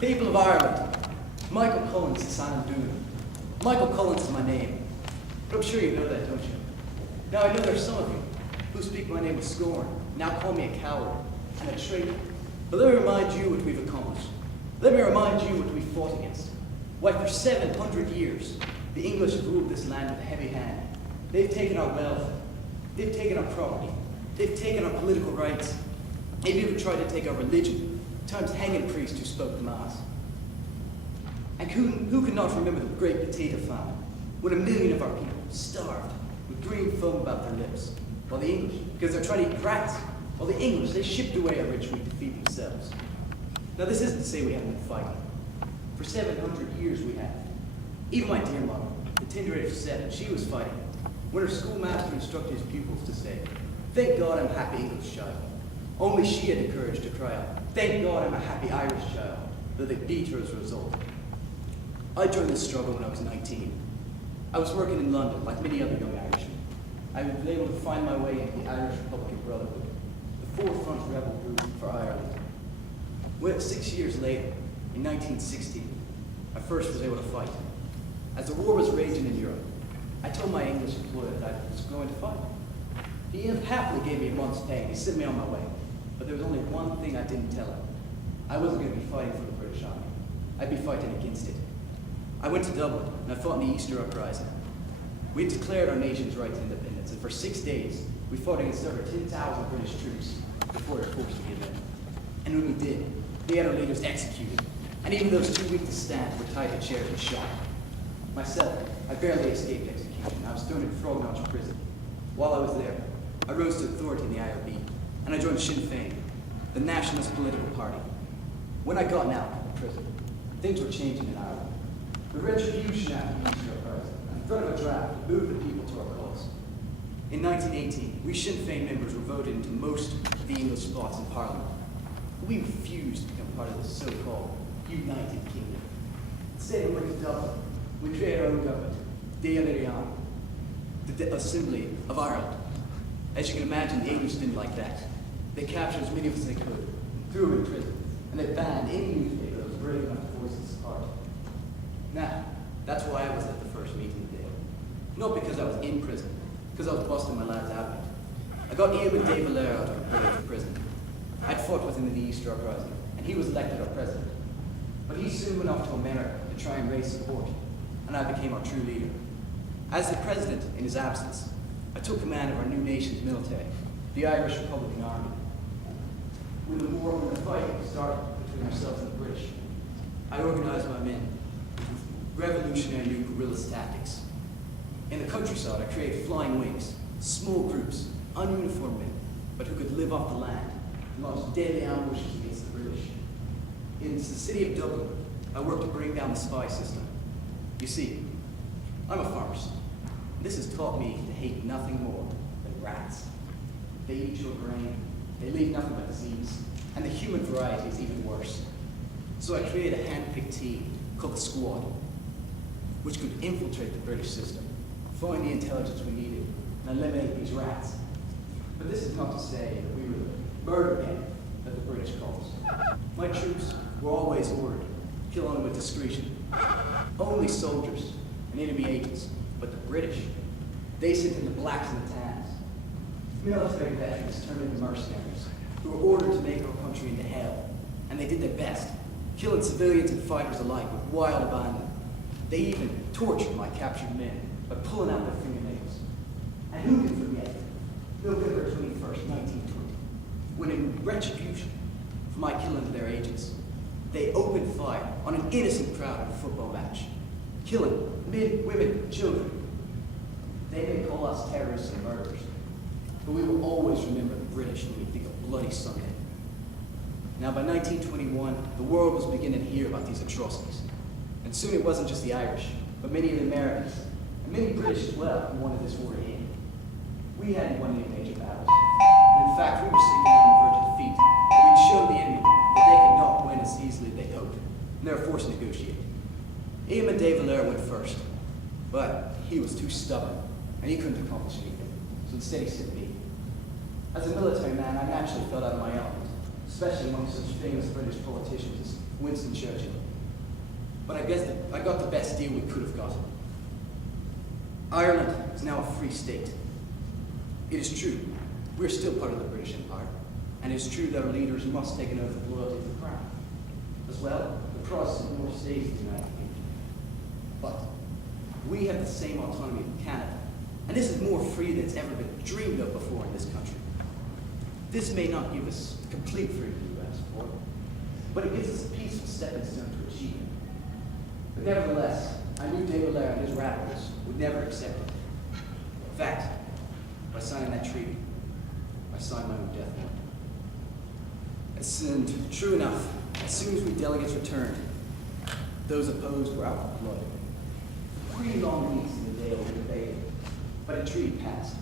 People of Ireland, Michael Collins is Simon Boone. Michael Collins is my name, but I'm sure you know that, don't you? Now I know there are some of you who speak my name with scorn, now call me a coward and a traitor. But let me remind you what we've accomplished. Let me remind you what we fought against. Why, for 700 years, the English have ruled this land with a heavy hand. They've taken our wealth, they've taken our property, they've taken our political rights. They've even tried to take our religion, times hanging priests who spoke the Mass. And who could not remember the Great Potato Famine, when 1 million of our people starved with green foam about their lips, while the English, because they're trying to eat rats, while the English, they shipped away our rich wheat to feed themselves. Now this isn't to say we haven't been fighting. For 700 years we have. Even my dear mother, the tender age of 7, she was fighting, when her schoolmaster instructed his pupils to say, "Thank God I'm a happy English child." Only she had the courage to cry out, "Thank God I'm a happy Irish child," though they beat her as a result. I joined this struggle when I was 19. I was working in London, like many other young Irishmen. I was able to find my way into the Irish Republican Brotherhood, the forefront rebel group for Ireland. When 6 years later, in 1960, I first was able to fight. As the war was raging in Europe, I told my English employer that I was going to fight. He happily gave me a month's pay and he sent me on my way. But there was only one thing I didn't tell him. I wasn't going to be fighting for the British Army. I'd be fighting against it. I went to Dublin and I fought in the Easter Uprising. We had declared our nation's right to independence, and for 6 days, we fought against over 10,000 British troops before they were forced to give in. And when we did, we had our leaders executed. And even those too weak to stand were tied to chairs and shot. Myself, I barely escaped execution. I was thrown in Frogmorton prison. While I was there, I rose to authority in the IRB, and I joined Sinn Féin, the nationalist political party. When I got out of prison, things were changing in Ireland. The retribution after the Easter Uprising, and the threat of a draft, moved the people to our cause. In 1918, we Sinn Féin members were voted into most of the English spots in Parliament. We refused to become part of the so-called United Kingdom. Instead, we went to Dublin. We created our own government, Dáil Éireann, the Assembly of Ireland. As you can imagine, the English didn't like that. They captured as many of us as they could, threw them in prison, and they banned any newspaper that was brave enough to voice its part. Now, that's why I was at the first meeting today. Not because I was in prison, because I was busting my lads out of it. I got Ian de Valera out of a British prison. I'd fought with him in the Easter Uprising, and he was elected our president. But he soon went off to America to try and raise support, and I became our true leader. As the president, in his absence, I took command of our new nation's military, the Irish Republican Army. When the fighting started between ourselves and the British, I organized my men with revolutionary new guerrilla tactics. In the countryside, I created flying wings, small groups, ununiformed men, but who could live off the land and launch deadly ambushes against the British. In the city of Dublin, I worked to bring down the spy system. You see, I'm a pharmacist. This has taught me to hate nothing more than rats. They eat your brain, they leave nothing but disease, and the human variety is even worse. So I created a hand-picked team called the Squad, which could infiltrate the British system, find the intelligence we needed, and eliminate these rats. But this is not to say that we were the murder gang that the British called us. My troops were always ordered to kill only with discretion. Only soldiers and enemy agents. But the British, they sent in the blacks and the tans. Military veterans turned into mercenaries who were ordered to make our country into hell. And they did their best, killing civilians and fighters alike with wild abandon. They even tortured my captured men by pulling out their fingernails. And who can forget November 21st, 1920, when in retribution for my killing of their agents, they opened fire on an innocent crowd at a football match, killing men, women, and children. They may call us terrorists and murderers, but we will always remember the British when we think of Bloody Sunday. Now, by 1921, the world was beginning to hear about these atrocities. And soon it wasn't just the Irish, but many of the Americans, and many British as well, who wanted this war to end. We hadn't won any major battles. And in fact, we were sitting on the verge of defeat. We'd showed the enemy that they could not win as easily as they hoped, and they were forced to negotiate. Ian de Valera went first, but he was too stubborn, and he couldn't accomplish anything, so instead he sent me. As a military man, I naturally felt out of my element. especially among such famous British politicians as Winston Churchill. But I guess I got the best deal we could have gotten. Ireland is now a free state. It is true, we're still part of the British Empire, and it is true that our leaders must take an oath of loyalty to the Crown. As well, the Protestant North stays in the United Kingdom. But we have the same autonomy in Canada, and this is more free than it's ever been dreamed of before in this country. This may not give us complete freedom we asked for, but it gives us a peaceful stepping stone to achieve it. But nevertheless, I knew De Valera and his radicals would never accept it. In fact, by signing that treaty, I signed my own death warrant. And true enough, as soon as we delegates returned, those opposed were out for blood. 3 long weeks in the Dale were debated, but a treaty passed.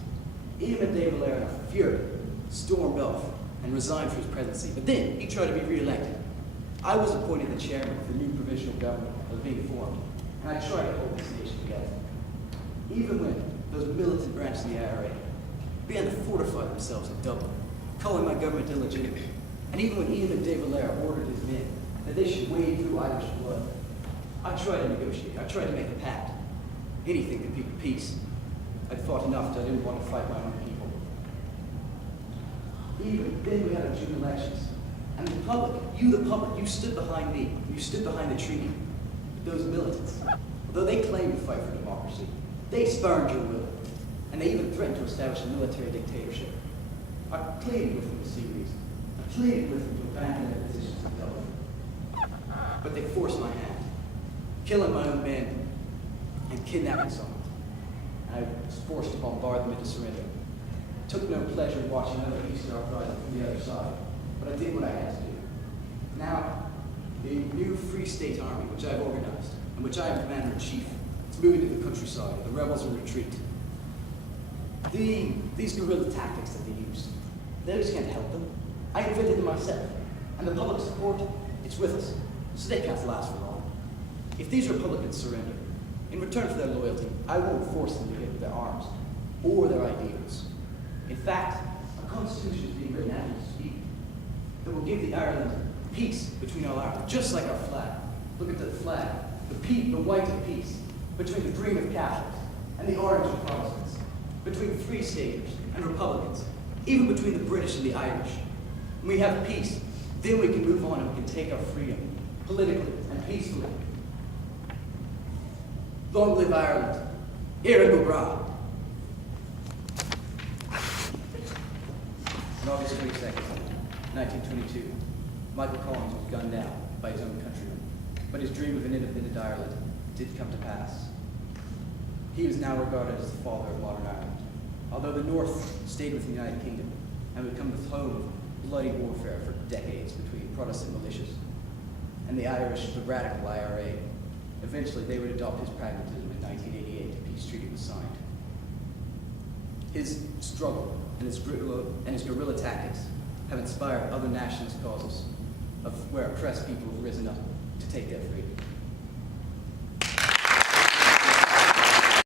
Even De Valera, in a fury, stormed off and resigned from his presidency. But then he tried to be re-elected. I was appointed the chairman of the new provisional government that was being formed, and I tried to hold this nation together. Even when those militant branches of the IRA began to fortify themselves in Dublin, calling my government illegitimate, and even when Ian de Valera ordered his men that they should wade through Irish blood, I tried to negotiate. I tried to make a pact. Anything to keep peace. I'd fought enough that I didn't want to fight my own people. Even then we had our June elections. And the public, you stood behind me. You stood behind the treaty. Those militants, although they claimed to fight for democracy, they spurned your will. And they even threatened to establish a military dictatorship. I pleaded with them to see reason. I pleaded with them to abandon their positions in Dublin. But they forced my hand, killing my own men and kidnapping someone. I was forced to bombard them into surrender. Took no pleasure in watching another Eastern uprising from the other side, but I did what I had to do. Now, the new Free State Army, which I've organized, and which I am commander-in-chief, is moving to the countryside. The rebels are in retreat. These guerrilla tactics that they use, they just can't help them. I invented them myself, and the public support, it's with us, so they can't last for long. If these Republicans surrender, in return for their loyalty, I won't force them to give up their arms or their ideals. In fact, a constitution is being written as we speak that will give the Ireland peace between all Ireland, just like our flag. Look at the flag, the white of peace, between the green of Catholics and the orange of Protestants, between Free Staters and Republicans, even between the British and the Irish. When we have peace, then we can move on and we can take our freedom, politically and peacefully. Long live Ireland. Here in Gobra. On August 22nd, 1922, Michael Collins was gunned down by his own countrymen, but his dream of an independent Ireland did come to pass. He is now regarded as the father of modern Ireland, although the North stayed with the United Kingdom and become the home of bloody warfare for decades between Protestant militias and the Irish, the radical IRA. Eventually, they would adopt his pragmatism in 1988. A peace treaty was signed. His struggle and his guerrilla tactics have inspired other nationalist causes of where oppressed people have risen up to take their freedom.